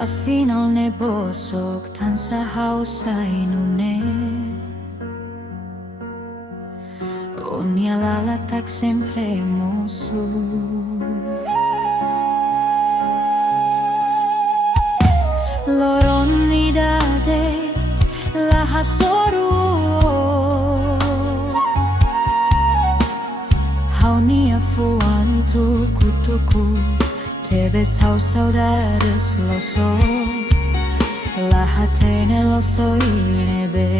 Afinal ne bosok tansah hausainune Unia lalatak sempre musuh Loron idade lahasoru Haunia fuantu kutuku Tebes haus saudades loso Lahatene loso inebe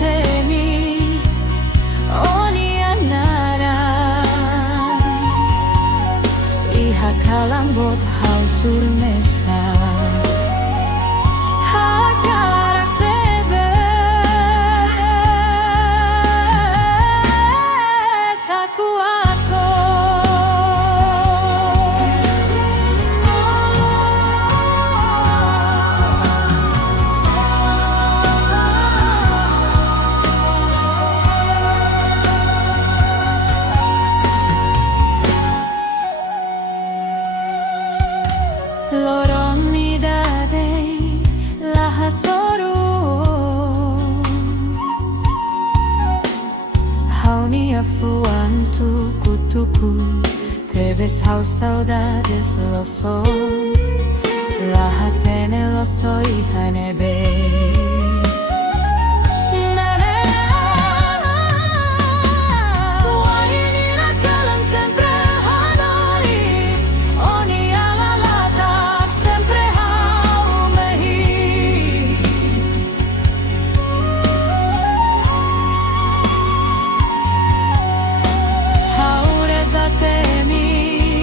Temi Onia nara Iha kalambot hautur mesa Hakarak tebe Saku ako Loron idade lahasoru Haunia fuantu kutuku Tebes haus saudades loso Lahatene loso ihanebe Temi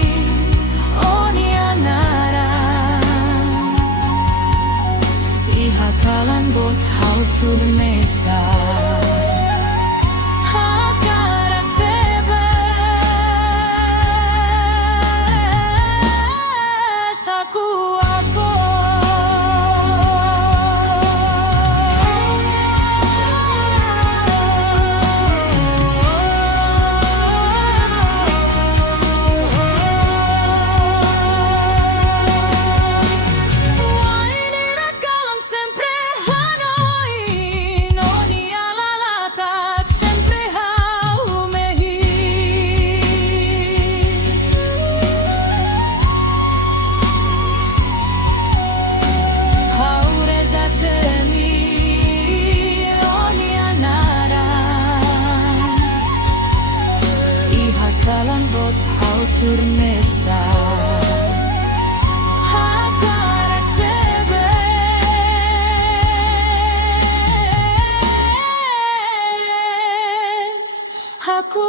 Onia nara Iha kalambot hautur mesa Hakarak tebe Saku ako Kalambot hautur mesa Hakarak tebe Aku